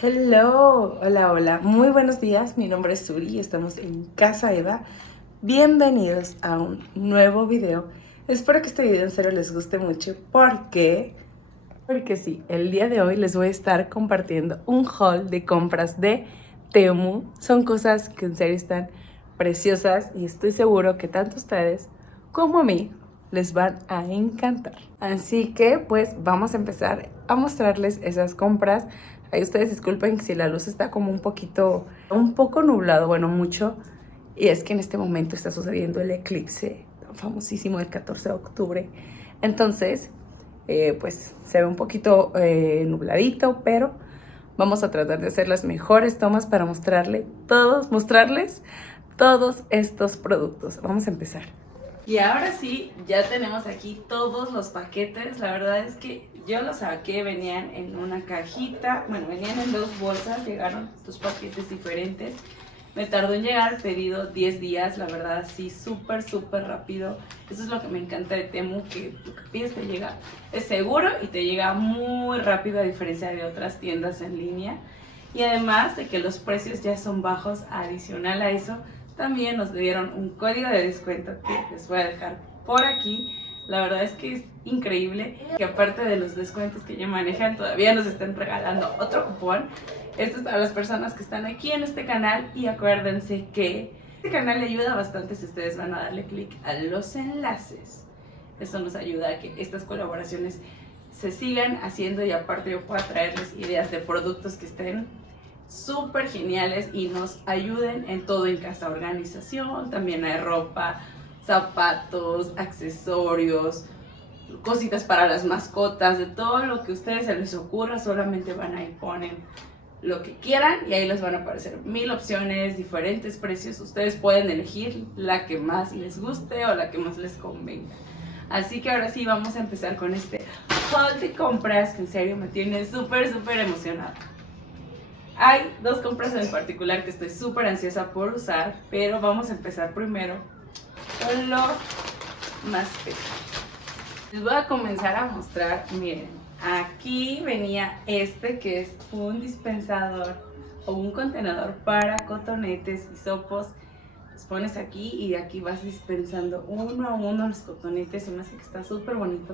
Hello, hola, hola, muy buenos días, mi nombre es Suri y estamos en Casa Eva. Bienvenidos a un nuevo video. Espero que este video en serio les guste mucho porque sí, el día de hoy les voy a estar compartiendo un haul de compras de Temu. Son cosas que en serio están preciosas y estoy seguro que tanto ustedes como a mí les van a encantar. Así que pues vamos a empezar a mostrarles esas compras. Ahí ustedes disculpen si la luz está como un poco nublado, bueno, mucho. Y es que en este momento está sucediendo el eclipse famosísimo del 14 de octubre. Entonces, pues se ve un poquito nubladito, pero vamos a tratar de hacer las mejores tomas para mostrarles todos estos productos. Vamos a empezar. Y ahora sí, ya tenemos aquí todos los paquetes. La verdad es que yo los saqué, venían en una cajita, bueno, venían en 2 bolsas, llegaron 2 paquetes diferentes. Me tardó en llegar el pedido 10 días, la verdad, sí, súper rápido. Eso es lo que me encanta de Temu, que lo que pides te llega, es seguro y te llega muy rápido a diferencia de otras tiendas en línea. Y además de que los precios ya son bajos, adicional a eso, también nos dieron un código de descuento que les voy a dejar por aquí. La verdad es que es increíble que aparte de los descuentos que ya manejan, todavía nos están regalando otro cupón. Esto es para las personas que están aquí en este canal y acuérdense que este canal le ayuda bastante si ustedes van a darle clic a los enlaces. Eso nos ayuda a que estas colaboraciones se sigan haciendo y aparte yo pueda traerles ideas de productos que estén súper geniales y nos ayuden en todo en casa, organización, también hay ropa, zapatos, accesorios, cositas para las mascotas, de todo lo que a ustedes se les ocurra, solamente van ahí, ponen lo que quieran y ahí les van a aparecer 1000 opciones, diferentes precios, ustedes pueden elegir la que más les guste o la que más les convenga. Así que ahora sí vamos a empezar con este haul de compras que en serio me tiene súper emocionada. Hay 2 compras en particular que estoy súper ansiosa por usar, pero vamos a empezar primero con lo más pequeño. Les voy a comenzar a mostrar, miren, aquí venía este que es un dispensador o un contenedor para cotonetes y sopos. Los pones aquí y de aquí vas dispensando uno a uno los cotonetes. Se me hace que está súper bonito.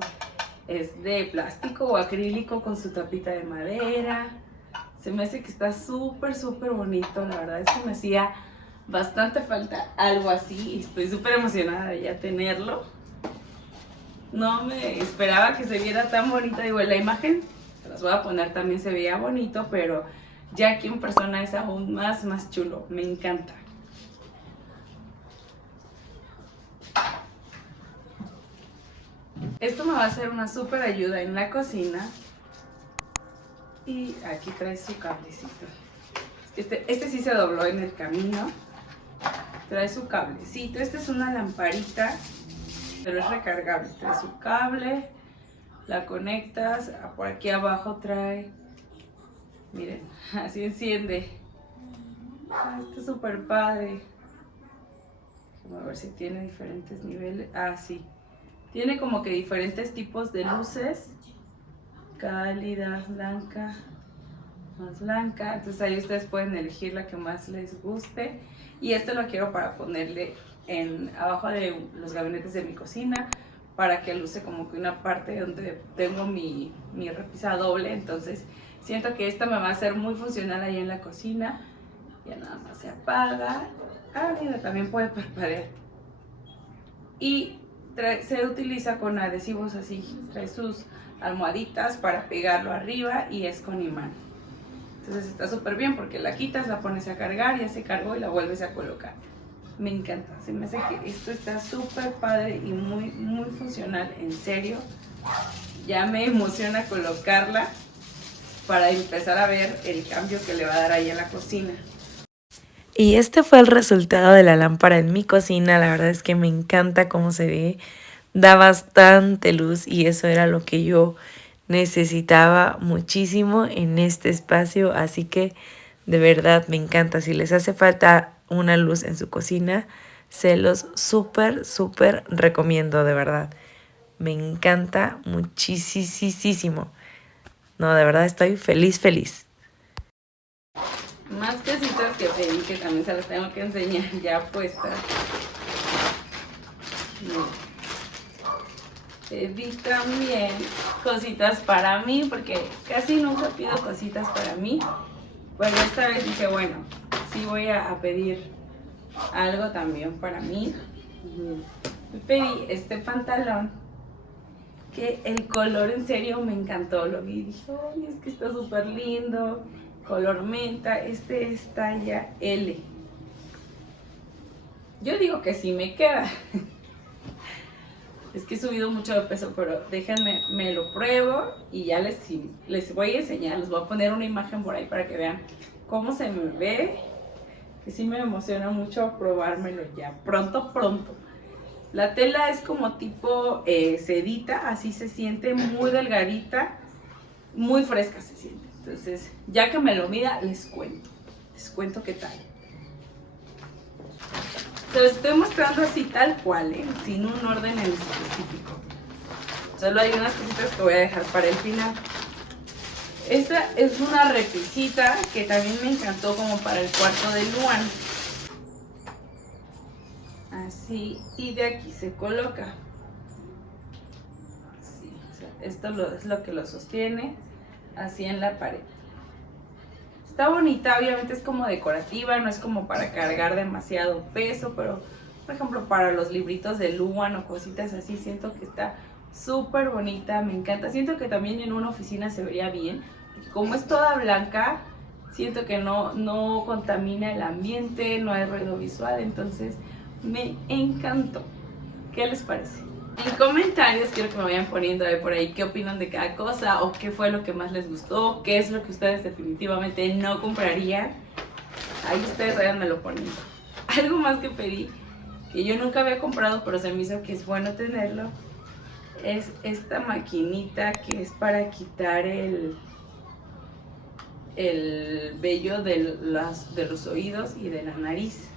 Es de plástico o acrílico con su tapita de madera. Se me hace que está súper bonito. La verdad es que me hacía bastante falta algo así y estoy súper emocionada de ya tenerlo. No me esperaba que se viera tan bonito. Digo, en la imagen, se las voy a poner, también se veía bonito, pero ya aquí en persona es aún más chulo. Me encanta. Esto me va a hacer una súper ayuda en la cocina. Y aquí trae su cablecito. Este sí se dobló en el camino. Trae su cablecito. Esta es una lamparita, pero es recargable. Trae su cable, la conectas. Por aquí abajo trae, miren, así enciende. Está súper padre. Vamos a ver si tiene diferentes niveles. Sí. Tiene como que diferentes tipos de luces. Cálida, blanca, más blanca. Entonces ahí ustedes pueden elegir la que más les guste. Y esto lo quiero para ponerle abajo de los gabinetes de mi cocina, para que luce como que una parte donde tengo mi repisa doble. Entonces siento que esta me va a ser muy funcional ahí en la cocina. Ya nada más se apaga. Mira, también puede parpadear. Y se utiliza con adhesivos así. Trae sus almohaditas para pegarlo arriba y es con imán. Entonces está súper bien porque la quitas, la pones a cargar, ya se cargó y la vuelves a colocar. Me encanta, se me hace que esto está súper padre y muy funcional, en serio. Ya me emociona colocarla para empezar a ver el cambio que le va a dar ahí a la cocina. Y este fue el resultado de la lámpara en mi cocina. La verdad es que me encanta cómo se ve. Da bastante luz y eso era lo que yo necesitaba muchísimo en este espacio. Así que de verdad me encanta. Si les hace falta una luz en su cocina, se los súper recomiendo, de verdad. Me encanta muchísimo. No, de verdad estoy feliz. Más cositas que pedí, que también se las tengo que enseñar ya puestas. Pedí también cositas para mí, porque casi nunca pido cositas para mí. Pero esta vez dije, bueno, sí voy a pedir algo también para mí. Pedí este pantalón, que el color en serio me encantó. Lo vi y dije, ay, es que está súper lindo. Color menta, este es talla L. Yo digo que sí me queda. Es que he subido mucho de peso, pero déjenme, me lo pruebo y ya les voy a enseñar. Les voy a poner una imagen por ahí para que vean cómo se me ve. Que sí me emociona mucho probármelo ya. Pronto. La tela es como tipo sedita, así se siente, muy delgadita, muy fresca se siente. Entonces, ya que me lo mida, les cuento qué tal. Se los estoy mostrando así tal cual, sin un orden en específico. Solo hay unas cositas que voy a dejar para el final. Esta es una repisita que también me encantó como para el cuarto de Luan. Así, y de aquí se coloca. Así, o sea, esto es lo que lo sostiene, así en la pared. Está bonita, obviamente es como decorativa, no es como para cargar demasiado peso, pero por ejemplo para los libritos de Luan o cositas así, siento que está súper bonita, me encanta. Siento que también en una oficina se vería bien, porque como es toda blanca, siento que no contamina el ambiente, no hay ruido visual, entonces me encantó. ¿Qué les parece? En comentarios quiero que me vayan poniendo por ahí qué opinan de cada cosa o qué fue lo que más les gustó, qué es lo que ustedes definitivamente no comprarían. Ahí ustedes váyanmelo poniendo. Algo más que pedí, que yo nunca había comprado pero se me hizo que es bueno tenerlo, es esta maquinita que es para quitar el vello de los oídos y de la nariz.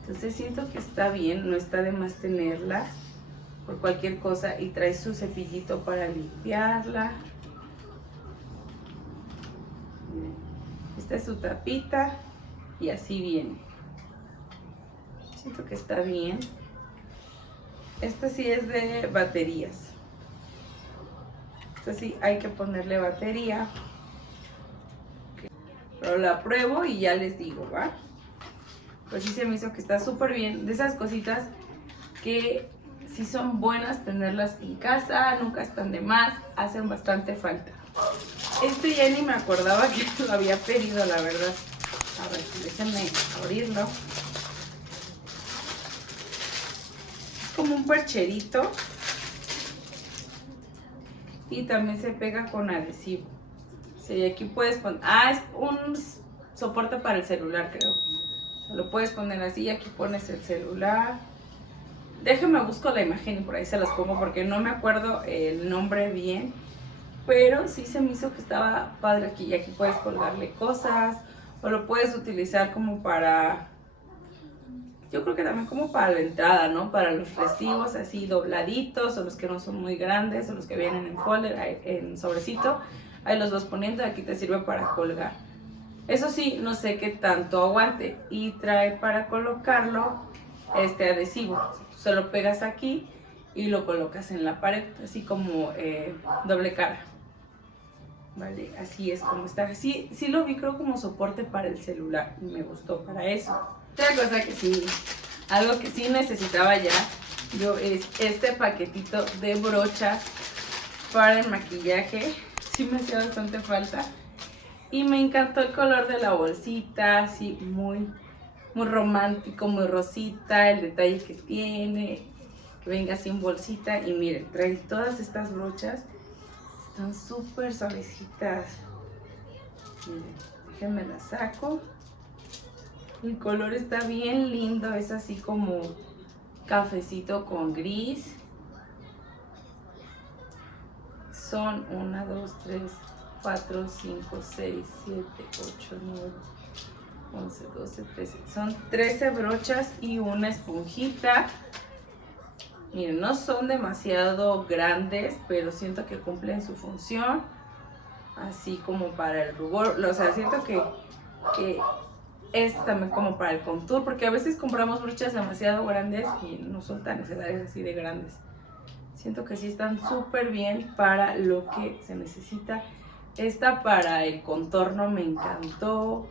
Entonces siento que está bien, no está de más tenerla por cualquier cosa, y trae su cepillito para limpiarla. Esta es su tapita y así viene. Siento que está bien. Esta sí es de baterías. Esta sí hay que ponerle batería. Pero la pruebo y ya les digo, ¿va? Pues sí se me hizo que está súper bien. De esas cositas que sí son buenas tenerlas en casa, nunca están de más, hacen bastante falta. Este ya ni me acordaba que lo había pedido, la verdad. A ver, déjenme abrirlo. Es como un percherito. Y también se pega con adhesivo. Sí, aquí puedes poner... Ah, es un soporte para el celular, creo. Lo puedes poner así y aquí pones el celular. Déjenme busco la imagen y por ahí se las pongo porque no me acuerdo el nombre bien. Pero sí se me hizo que estaba padre aquí. Y aquí puedes colgarle cosas. O lo puedes utilizar como para... Yo creo que también como para la entrada, ¿no? Para los recibos así dobladitos, o los que no son muy grandes, o los que vienen en folder, en sobrecito. Ahí los vas poniendo y aquí te sirve para colgar. Eso sí, no sé qué tanto aguante. Y trae para colocarlo este adhesivo. Se lo pegas aquí y lo colocas en la pared, así como doble cara. Vale, así es como está. Sí lo vi, creo, como soporte para el celular y me gustó para eso. Otra cosa que sí, algo que sí necesitaba ya yo es este paquetito de brochas para el maquillaje. Sí me hacía bastante falta. Y me encantó el color de la bolsita, así muy romántico, muy rosita, el detalle que tiene, que venga así en bolsita. Y miren, trae todas estas brochas, están súper suavecitas. Miren, déjenme las saco. El color está bien lindo, es así como cafecito con gris. Son 1, 2, 3, 4, 5, 6, 7, 8, 9, 11, 12, 13. Son 13 brochas y una esponjita. Miren, no son demasiado grandes, pero siento que cumplen su función. Así como para el rubor. O sea, siento que Este también como para el contour, porque a veces compramos brochas demasiado grandes y no son tan necesarias así de grandes. Siento que sí están súper bien para lo que se necesita. Esta para el contorno me encantó.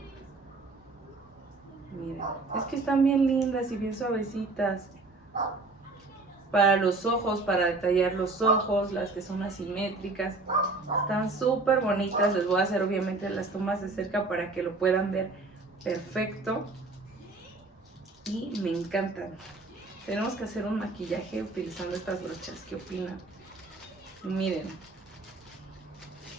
Miren, es que están bien lindas y bien suavecitas. Para los ojos, para detallar los ojos, las que son asimétricas. Están súper bonitas. Les voy a hacer obviamente las tomas de cerca para que lo puedan ver perfecto. Y me encantan. Tenemos que hacer un maquillaje utilizando estas brochas. ¿Qué opinan? Miren.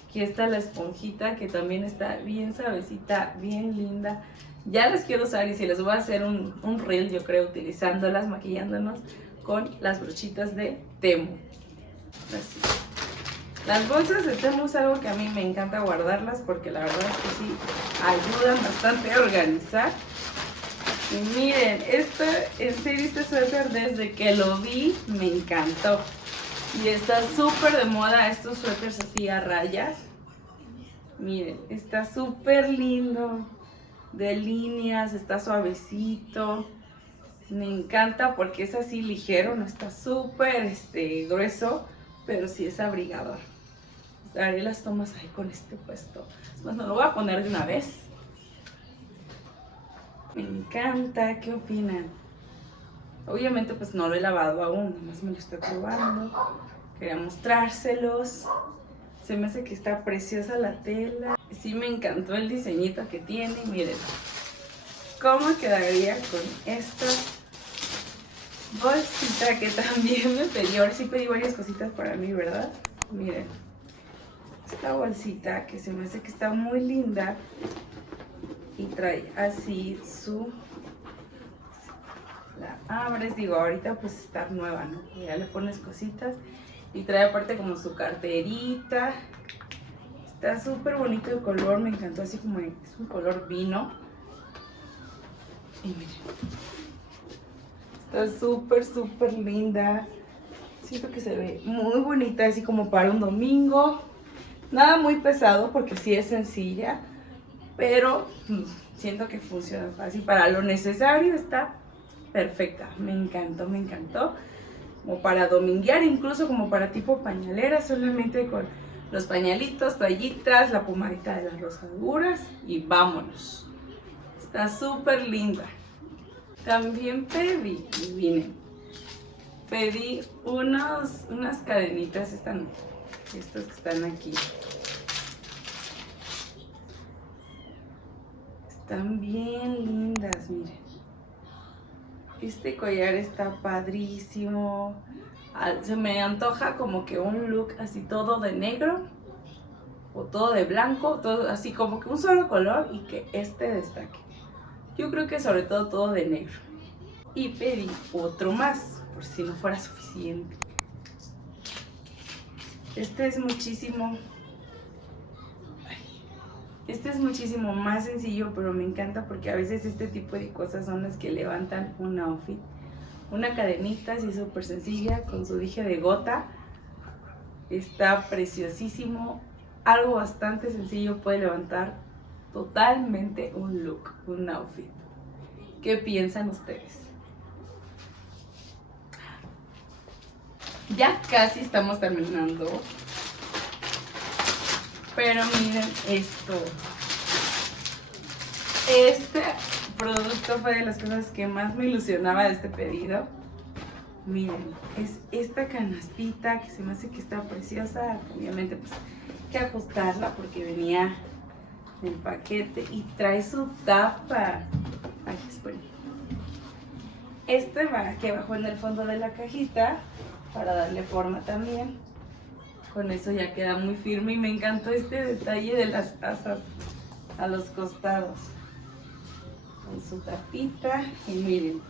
Aquí está la esponjita que también está bien suavecita, bien linda. Ya las quiero usar y si les voy a hacer un reel, yo creo, utilizándolas, maquillándonos con las brochitas de Temu. Así. Las bolsas de Temu es algo que a mí me encanta guardarlas porque la verdad es que sí ayudan bastante a organizar. Y miren, en serio este suéter desde que lo vi me encantó. Y está súper de moda estos suéteres así a rayas. Miren, está súper lindo. De líneas, está suavecito. Me encanta porque es así ligero, no está súper grueso, pero sí es abrigador. Haré las tomas ahí con este puesto. Bueno, lo voy a poner de una vez. Me encanta, ¿qué opinan? Obviamente pues no lo he lavado aún, nomás me lo estoy probando. Quería mostrárselos. Se me hace que está preciosa la tela. Sí me encantó el diseñito que tiene. Miren cómo quedaría con esta bolsita que también me pedí. Ahora sí pedí varias cositas para mí, ¿verdad? Miren, esta bolsita que se me hace que está muy linda. Y trae así la abres, digo, ahorita pues está nueva, ¿no? Ya le pones cositas y trae aparte como su carterita. Está súper bonito el color, me encantó, así como es un color vino. Y miren, está súper, súper linda. Siento que se ve muy bonita, así como para un domingo. Nada muy pesado porque sí es sencilla, pero siento que funciona fácil. Para lo necesario está perfecta. Me encantó, me encantó. Como para dominguear, incluso como para tipo pañalera, solamente con los pañalitos, toallitas, la pomadita de las rosaduras y vámonos. Está súper linda. También pedí, miren, pedí unas cadenitas, estas que están aquí. Están bien lindas, miren. Este collar está padrísimo. Se me antoja como que un look así todo de negro o todo de blanco, todo así como que un solo color y que destaque. Yo creo que sobre todo de negro. Y pedí otro más, por si no fuera suficiente. Este es muchísimo más sencillo, pero me encanta porque a veces este tipo de cosas son las que levantan un outfit. Una cadenita así súper sencilla con su dije de gota. Está preciosísimo. Algo bastante sencillo puede levantar totalmente un look, un outfit. ¿Qué piensan ustedes? Ya casi estamos terminando. Pero miren esto. Este producto fue de las cosas que más me ilusionaba de este pedido. Miren, es esta canastita que se me hace que está preciosa. Obviamente pues hay que ajustarla porque venía en paquete y trae su tapa. Ay, esperen. Este va aquí abajo en el fondo de la cajita para darle forma también. Con eso ya queda muy firme y me encantó este detalle de las asas a los costados. Con su tapita y miren.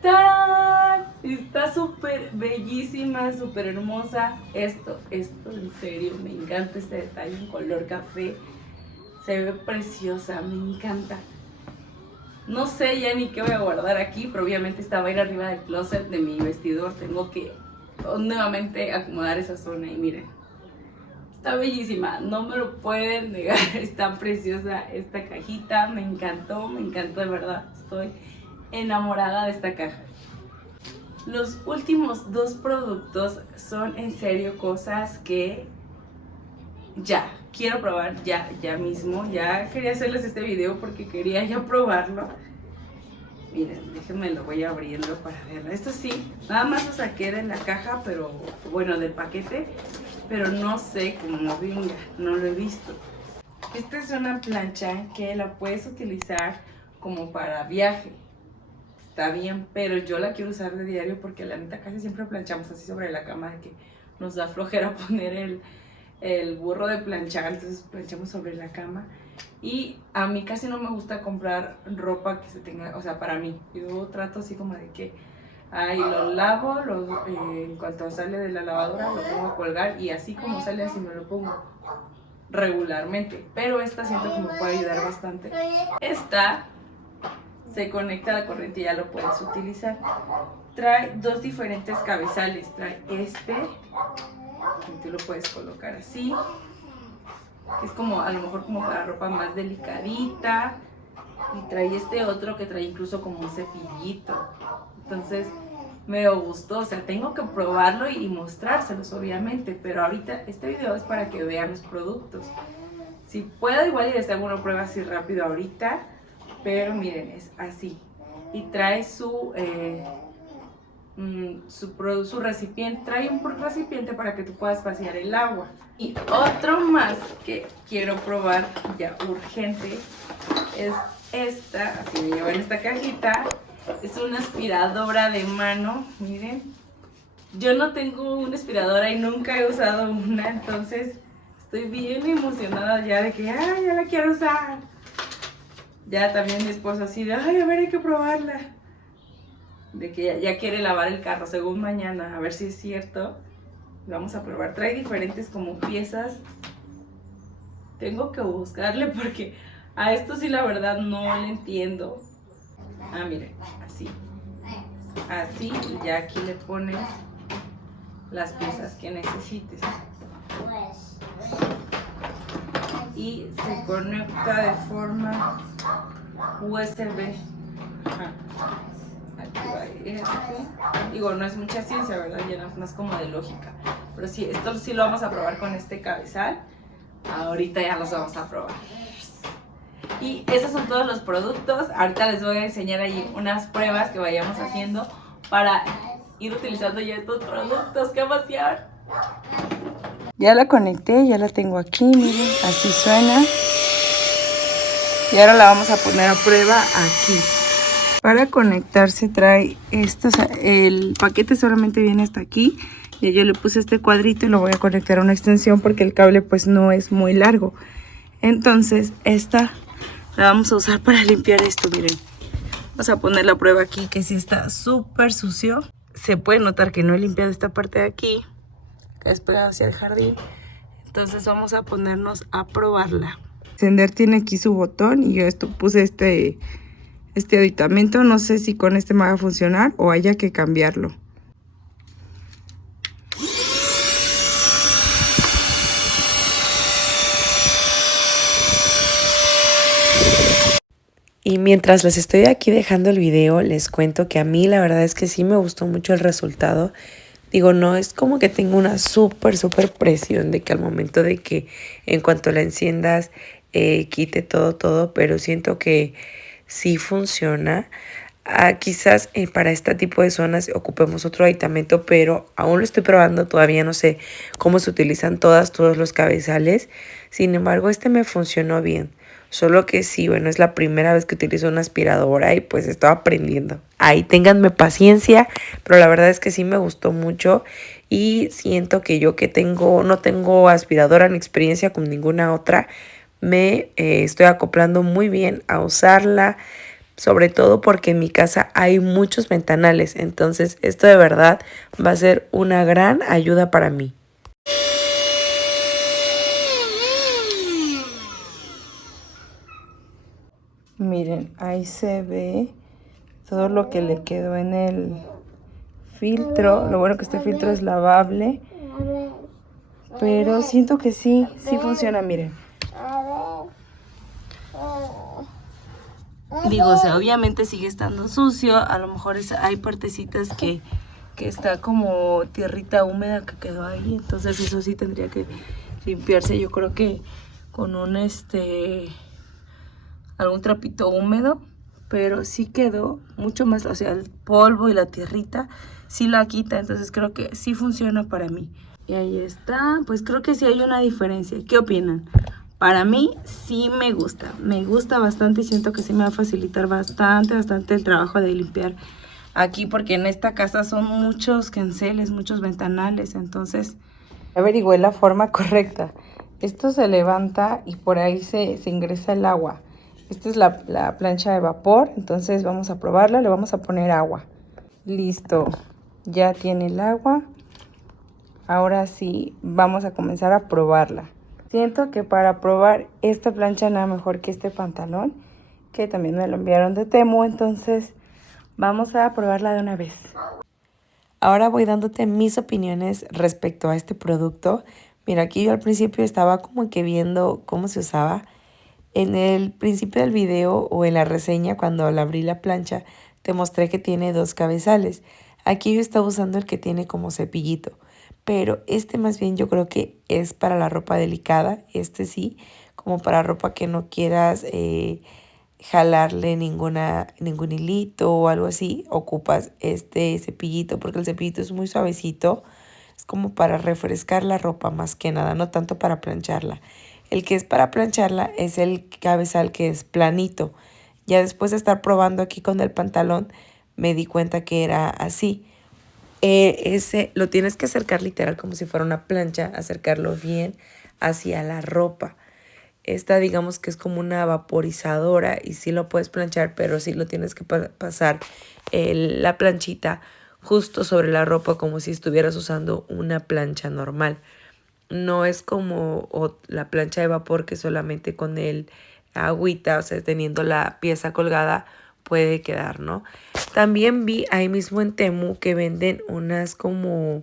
¡Tarán! Está súper bellísima, súper hermosa. Esto en serio, me encanta este detalle en color café. Se ve preciosa, me encanta. No sé ya ni qué voy a guardar aquí, pero obviamente esta va a ir arriba del closet de mi vestidor. Tengo que nuevamente acomodar esa zona y miren. Está bellísima, no me lo pueden negar, está preciosa esta cajita, me encantó de verdad, estoy enamorada de esta caja. Los últimos dos productos son en serio cosas que ya quiero probar ya mismo. Ya quería hacerles este video porque quería ya probarlo. Miren, déjenme lo voy abriendo para verlo. Esto sí, nada más lo saqué de la caja, pero bueno, del paquete, pero no sé cómo venga, no lo he visto. Esta es una plancha que la puedes utilizar como para viaje. Está bien, pero yo la quiero usar de diario porque la neta casi siempre planchamos así sobre la cama, de que nos da flojera poner el burro de planchar, entonces planchamos sobre la cama. Y a mí casi no me gusta comprar ropa que se tenga, o sea, para mí. Yo trato así como de que ahí lo lavo, en cuanto sale de la lavadora lo pongo a colgar y así como sale así me lo pongo regularmente. Pero esta siento que me puede ayudar bastante. Esta se conecta a la corriente y ya lo puedes utilizar. Trae dos diferentes cabezales. Trae este, y tú lo puedes colocar así. Es como, a lo mejor como para ropa más delicadita. Y trae este otro que trae incluso como un cepillito. Entonces me gustó, o sea, tengo que probarlo y mostrárselos obviamente. Pero ahorita este video es para que vean los productos. Si puedo igual les hago una prueba así rápido ahorita. Pero miren, es así. Y trae su recipiente. Trae un recipiente para que tú puedas vaciar el agua. Y otro más que quiero probar ya urgente es esta. Así me llevo en esta cajita. Es una aspiradora de mano. Miren. Yo no tengo una aspiradora y nunca he usado una. Entonces estoy bien emocionada ya de que ya la quiero usar. Ya también mi esposo así de, ay, a ver, hay que probarla. De que ya quiere lavar el carro, según mañana, a ver si es cierto. Vamos a probar. Trae diferentes como piezas. Tengo que buscarle porque a esto sí la verdad no le entiendo. Ah, miren, así. Así, y ya aquí le pones las piezas que necesites. Y se conecta de forma USB. Ajá. Aquí va este. Digo, no es mucha ciencia, ¿verdad? Ya no es más como de lógica. Pero sí, esto sí lo vamos a probar con este cabezal. Ahorita ya los vamos a probar. Y esos son todos los productos. Ahorita les voy a enseñar ahí unas pruebas que vayamos haciendo para ir utilizando ya estos productos. ¡Qué emoción! Ya la conecté, ya la tengo aquí, miren, así suena. Y ahora la vamos a poner a prueba aquí. Para conectarse trae esto, o sea, el paquete solamente viene hasta aquí. Y yo le puse este cuadrito y lo voy a conectar a una extensión porque el cable pues no es muy largo. Entonces esta la vamos a usar para limpiar esto, miren. Vamos a poner la prueba aquí que sí está súper sucio. Se puede notar que no he limpiado esta parte de aquí, que es pegada hacia el jardín. Entonces vamos a ponernos a probarla. Encender tiene aquí su botón y yo puse este aditamento. No sé si con este me va a funcionar o haya que cambiarlo. Y mientras les estoy aquí dejando el video, les cuento que a mí la verdad es que sí me gustó mucho el resultado. Digo, no es como que tengo una súper presión de que al momento de que en cuanto la enciendas quite todo, pero siento que sí funciona. Quizás para este tipo de zonas ocupemos otro aditamento, pero aún lo estoy probando, todavía no sé cómo se utilizan todos los cabezales. Sin embargo, este me funcionó bien. Solo que sí, bueno, es la primera vez que utilizo una aspiradora y pues estoy aprendiendo. Ahí ténganme paciencia, pero la verdad es que sí me gustó mucho y siento que yo que no tengo aspiradora ni experiencia con ninguna otra, me estoy acoplando muy bien a usarla, sobre todo porque en mi casa hay muchos ventanales, entonces esto de verdad va a ser una gran ayuda para mí. Miren, ahí se ve todo lo que le quedó en el filtro. Lo bueno que este filtro es lavable. pero siento que sí funciona, miren. Digo, o sea, obviamente sigue estando sucio, a lo mejor hay partecitas que está como tierrita húmeda que quedó ahí, entonces eso sí tendría que limpiarse, yo creo que con algún trapito húmedo, pero sí quedó mucho más, o sea, el polvo y la tierrita sí la quita, entonces creo que sí funciona para mí. Y ahí está, pues creo que sí hay una diferencia. ¿Qué opinan? Para mí sí me gusta bastante y siento que sí me va a facilitar bastante el trabajo de limpiar aquí, porque en esta casa son muchos canceles, muchos ventanales, entonces averigüé la forma correcta. Esto se levanta y por ahí se ingresa el agua. Esta es la plancha de vapor, entonces vamos a probarla, le vamos a poner agua. Listo, ya tiene el agua. Ahora sí, vamos a comenzar a probarla. Siento que para probar esta plancha nada mejor que este pantalón, que también me lo enviaron de Temu, entonces vamos a probarla de una vez. Ahora voy dándote mis opiniones respecto a este producto. Mira, aquí yo al principio estaba como que viendo cómo se usaba. En el principio del video o en la reseña, cuando le abrí la plancha, te mostré que tiene 2 cabezales. Aquí yo estaba usando el que tiene como cepillito, pero este más bien yo creo que es para la ropa delicada. Este sí, como para ropa que no quieras jalarle ningún hilito o algo así, ocupas este cepillito porque el cepillito es muy suavecito. Es como para refrescar la ropa más que nada, no tanto para plancharla. El que es para plancharla es el cabezal que es planito. Ya después de estar probando aquí con el pantalón, me di cuenta que era así. Ese lo tienes que acercar literal como si fuera una plancha, acercarlo bien hacia la ropa. Esta digamos que es como una vaporizadora y sí lo puedes planchar, pero sí lo tienes que pasar la planchita justo sobre la ropa como si estuvieras usando una plancha normal. No es como la plancha de vapor que solamente con el agüita, o sea, teniendo la pieza colgada puede quedar, ¿no? También vi ahí mismo en Temu que venden unas como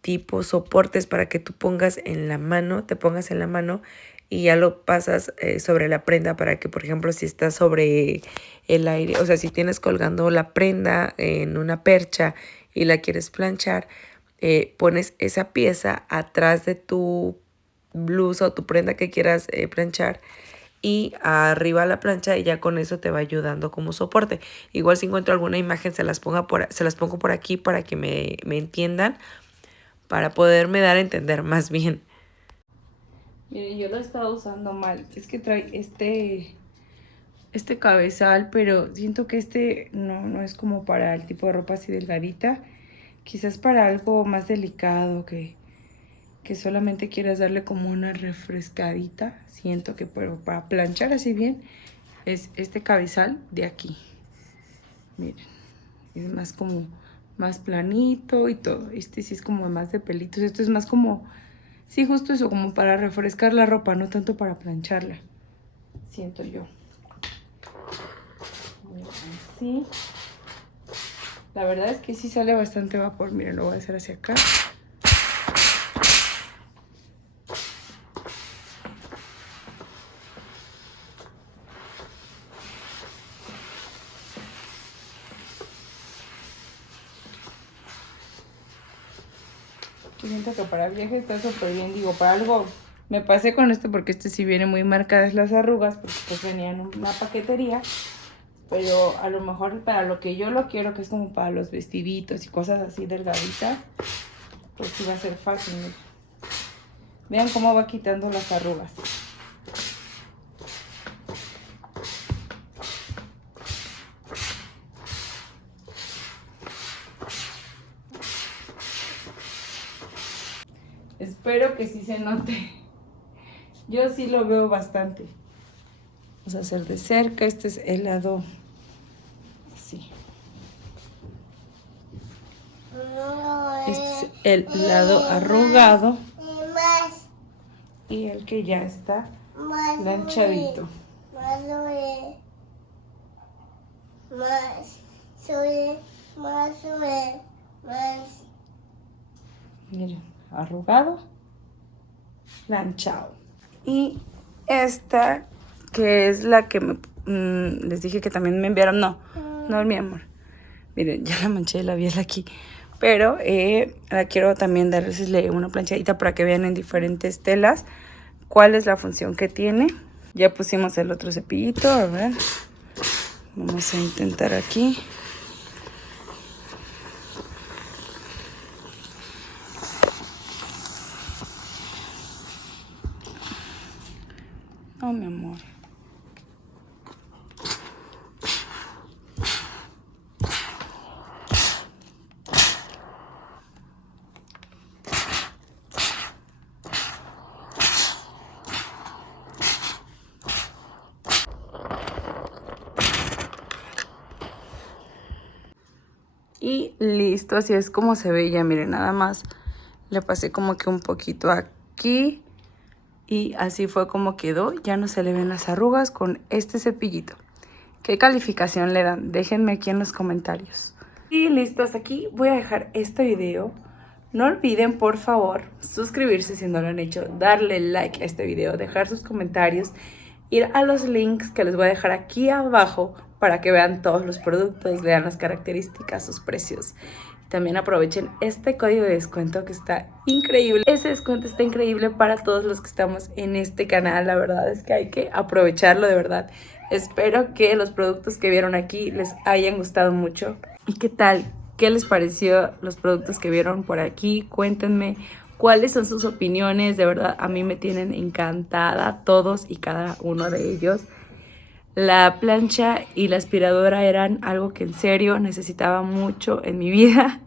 tipo soportes para que tú pongas en la mano, te pongas en la mano y ya lo pasas sobre la prenda para que, por ejemplo, si estás sobre el aire, o sea, si tienes colgando la prenda en una percha y la quieres planchar, pones esa pieza atrás de tu blusa o tu prenda que quieras planchar y arriba la plancha y ya con eso te va ayudando como soporte. Igual si encuentro alguna imagen se las pongo por aquí para que me entiendan, para poderme dar a entender más bien. Miren, yo lo estaba usando mal. Es que trae este cabezal, pero siento que no es como para el tipo de ropa así delgadita. Quizás para algo más delicado que solamente quieras darle como una refrescadita. Siento que pero para planchar así bien es este cabezal de aquí. Miren, es más como más planito y todo. Este sí es como más de pelitos. Esto es más como, sí, justo eso, como para refrescar la ropa, no tanto para plancharla. Siento yo. Así. La verdad es que sí sale bastante vapor. Miren, lo voy a hacer hacia acá. Siento que para viaje está súper bien. Digo, para algo me pasé con este porque este sí viene muy marcadas las arrugas porque pues venía en una paquetería. Pero a lo mejor para lo que yo lo quiero, que es como para los vestiditos y cosas así delgaditas, pues sí va a ser fácil. Vean cómo va quitando las arrugas. Espero que sí se note. Yo sí lo veo bastante. Vamos a hacer de cerca. Este es el lado así. Este es el lado arrugado. Y el que ya está planchadito. Miren, arrugado planchado. Y esta, que es la que les dije que también me enviaron. No, mi amor. Miren, ya la manché de labial aquí. Pero la quiero también darles una planchadita para que vean en diferentes telas cuál es la función que tiene. Ya pusimos el otro cepillito, a ver. Vamos a intentar aquí. Oh, mi amor. Y listo, así es como se ve ya, miren, nada más le pasé como que un poquito aquí y así fue como quedó. Ya no se le ven las arrugas con este cepillito. ¿Qué calificación le dan? Déjenme aquí en los comentarios. Y listo, hasta aquí voy a dejar este video. No olviden, por favor, suscribirse si no lo han hecho, darle like a este video, dejar sus comentarios, ir a los links que les voy a dejar aquí abajo para que vean todos los productos, vean las características, sus precios. También aprovechen este código de descuento que está increíble. Ese descuento está increíble para todos los que estamos en este canal. La verdad es que hay que aprovecharlo, de verdad. Espero que los productos que vieron aquí les hayan gustado mucho. ¿Y qué tal? ¿Qué les pareció los productos que vieron por aquí? Cuéntenme cuáles son sus opiniones. De verdad, a mí me tienen encantada todos y cada uno de ellos. La plancha y la aspiradora eran algo que en serio necesitaba mucho en mi vida,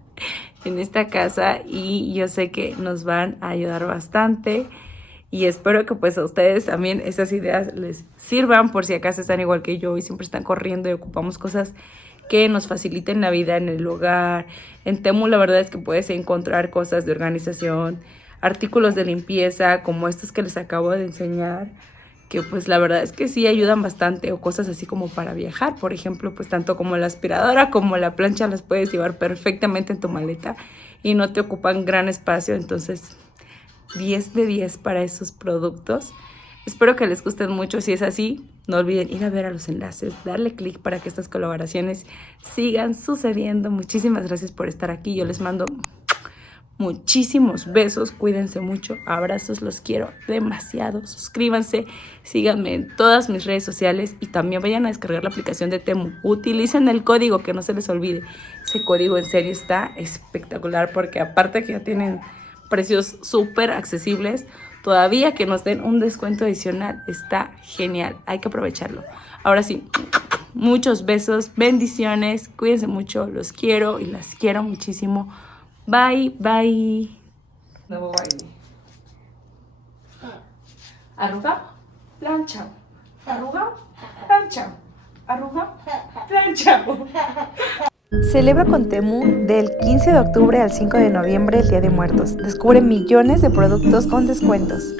en esta casa, y yo sé que nos van a ayudar bastante y espero que pues a ustedes también esas ideas les sirvan por si acaso están igual que yo y siempre están corriendo y ocupamos cosas que nos faciliten la vida en el hogar. En Temu la verdad es que puedes encontrar cosas de organización, artículos de limpieza como estos que les acabo de enseñar, que pues la verdad es que sí ayudan bastante, o cosas así como para viajar, por ejemplo, pues tanto como la aspiradora como la plancha las puedes llevar perfectamente en tu maleta y no te ocupan gran espacio, entonces 10 de 10 para esos productos. Espero que les gusten mucho. Si es así, no olviden ir a ver a los enlaces, darle clic para que estas colaboraciones sigan sucediendo. Muchísimas gracias por estar aquí. Yo les mando muchísimos besos, cuídense mucho, abrazos, los quiero demasiado. Suscríbanse, síganme en todas mis redes sociales y también vayan a descargar la aplicación de Temu. Utilicen el código, que no se les olvide. Ese código en serio está espectacular porque aparte que ya tienen precios súper accesibles, todavía que nos den un descuento adicional, está genial, hay que aprovecharlo. Ahora sí, muchos besos, bendiciones, cuídense mucho, los quiero y las quiero muchísimo. Bye, bye. Nuevo baile. Arruga, plancha. Arruga, plancha. Arruga, plancha. Celebra con Temu del 15 de octubre al 5 de noviembre el Día de Muertos. Descubre millones de productos con descuentos.